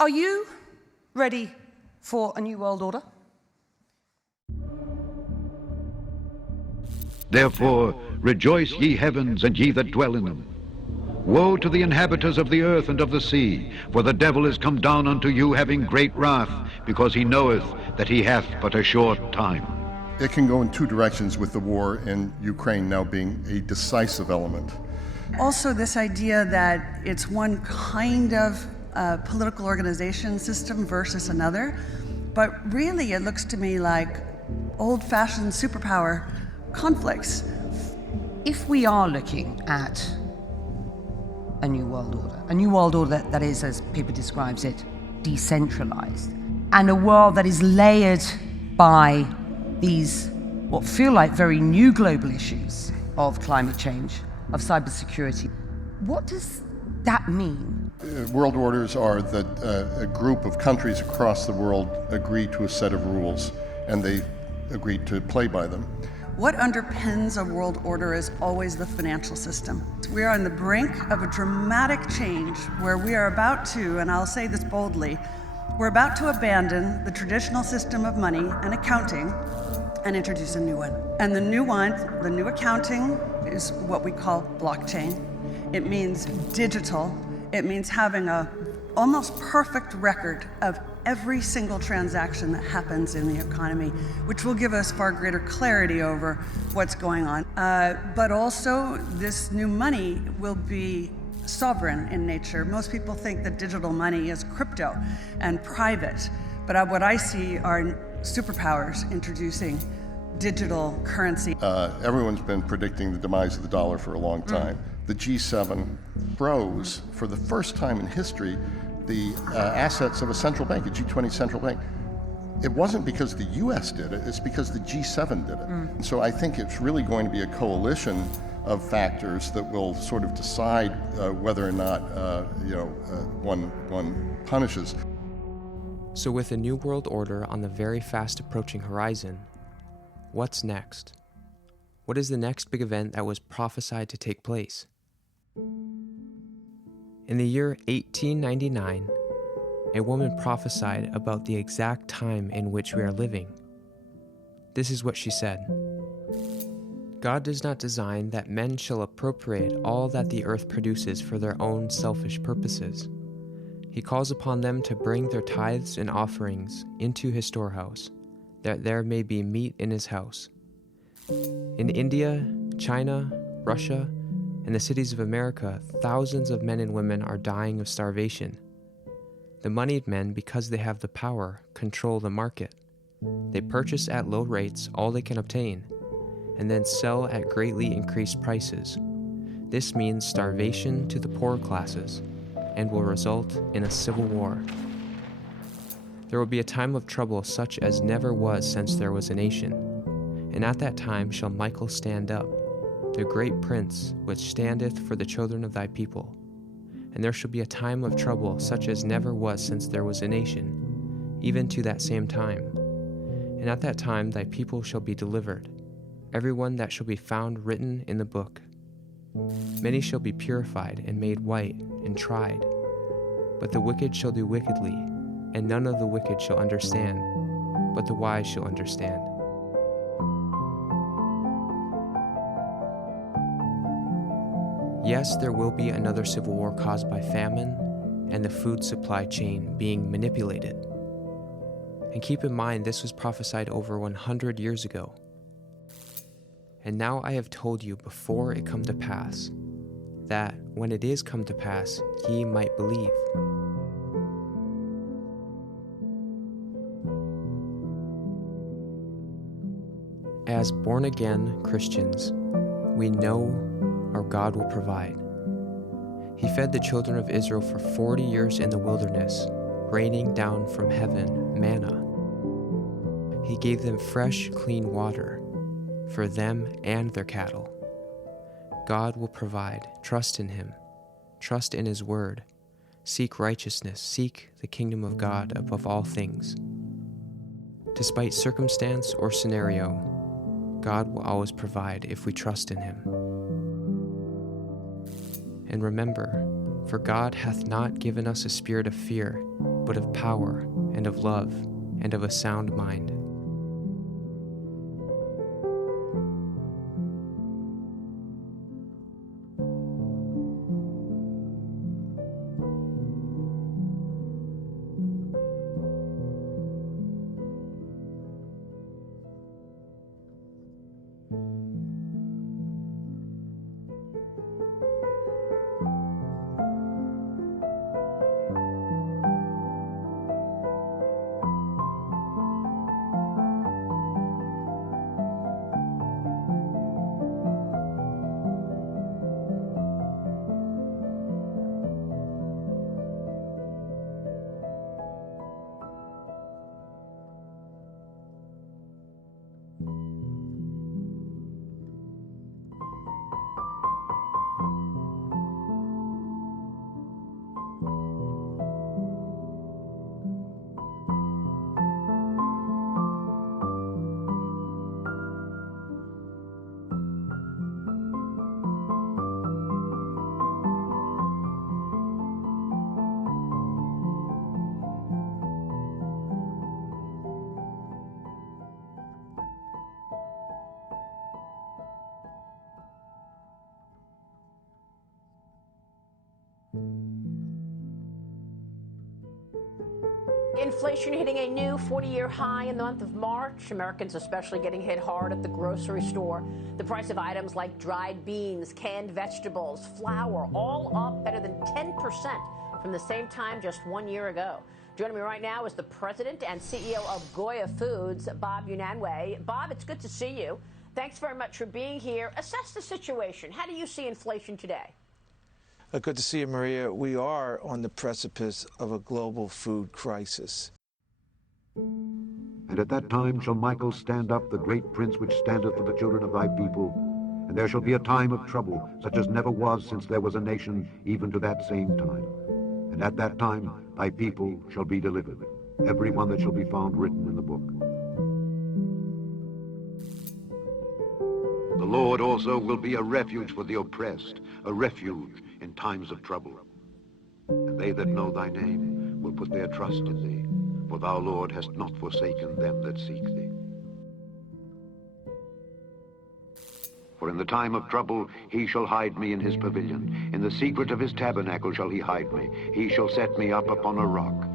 Are you ready for a new world order? Therefore, rejoice, ye heavens, and ye that dwell in them. Woe to the inhabitants of the earth and of the sea, for the devil is come down unto you having great wrath, because he knoweth that he hath but a short time. It can go in two directions, with the war in Ukraine now being a decisive element. Also, this idea that it's one kind of political organization system versus another, but really it looks to me like old-fashioned superpower conflicts. If we are looking at a new world order that is, as Pippa describes it, decentralized, and a world that is layered by these, what feel like very new global issues of climate change, of cybersecurity, what does that mean? World orders are that a group of countries across the world agree to a set of rules, and they agree to play by them. What underpins a world order is always the financial system. We are on the brink of a dramatic change where we are about to, and I'll say this boldly, we're about to abandon the traditional system of money and accounting and introduce a new one. And the new accounting is what we call blockchain. It means digital. It means having a almost perfect record of every single transaction that happens in the economy, which will give us far greater clarity over what's going on. But also, this new money will be sovereign in nature. Most people think that digital money is crypto and private, but what I see are superpowers introducing digital currency. Everyone's been predicting the demise of the dollar for a long time. The G7 froze, for the first time in history, the assets of a central bank, a G20 central bank. It wasn't because the US did it, it's because the G7 did it. And so I think it's really going to be a coalition of factors that will sort of decide whether or not one punishes. So with a new world order on the very fast approaching horizon, what's next? What is the next big event that was prophesied to take place? In the year 1899, a woman prophesied about the exact time in which we are living. This is what she said: God does not design that men shall appropriate all that the earth produces for their own selfish purposes. He calls upon them to bring their tithes and offerings into his storehouse, that there may be meat in his house. In India, China, Russia, and the cities of America, thousands of men and women are dying of starvation. The moneyed men, because they have the power, control the market. They purchase at low rates all they can obtain, and then sell at greatly increased prices. This means starvation to the poorer classes, and will result in a civil war. There will be a time of trouble such as never was since there was a nation. And at that time shall Michael stand up, the great prince which standeth for the children of thy people. And there shall be a time of trouble such as never was since there was a nation, even to that same time. And at that time thy people shall be delivered, every one that shall be found written in the book. Many shall be purified and made white and tried. But the wicked shall do wickedly, and none of the wicked shall understand, but the wise shall understand. Yes, there will be another civil war caused by famine and the food supply chain being manipulated. And keep in mind, this was prophesied over 100 years ago. And now I have told you before it come to pass, that when it is come to pass, ye might believe. As born-again Christians, we know our God will provide. He fed the children of Israel for 40 years in the wilderness, raining down from heaven manna. He gave them fresh, clean water for them and their cattle. God will provide. Trust in Him. Trust in His word. Seek righteousness. Seek the kingdom of God above all things. Despite circumstance or scenario, God will always provide if we trust in Him. And remember, for God hath not given us a spirit of fear, but of power and of love and of a sound mind. Inflation hitting a new 40-year high in the month of March. Americans especially getting hit hard at the grocery store. The price of items like dried beans, canned vegetables, flour, all up better than 10% from the same time just 1 year ago. Joining me right now is the president and CEO of Goya Foods, Bob Unanue. Bob, it's good to see you. Thanks very much for being here. Assess the situation. How do you see inflation today? Good to see you, Maria. We are on the precipice of a global food crisis. And at that time shall Michael stand up, the great prince which standeth for the children of thy people. And there shall be a time of trouble, such as never was since there was a nation, even to that same time. And at that time thy people shall be delivered, every one that shall be found written in the book. The Lord also will be a refuge for the oppressed, a refuge in times of trouble. And they that know thy name will put their trust in thee, for thou, Lord, hast not forsaken them that seek thee. For in the time of trouble he shall hide me in his pavilion. In the secret of his tabernacle shall he hide me. He shall set me up upon a rock.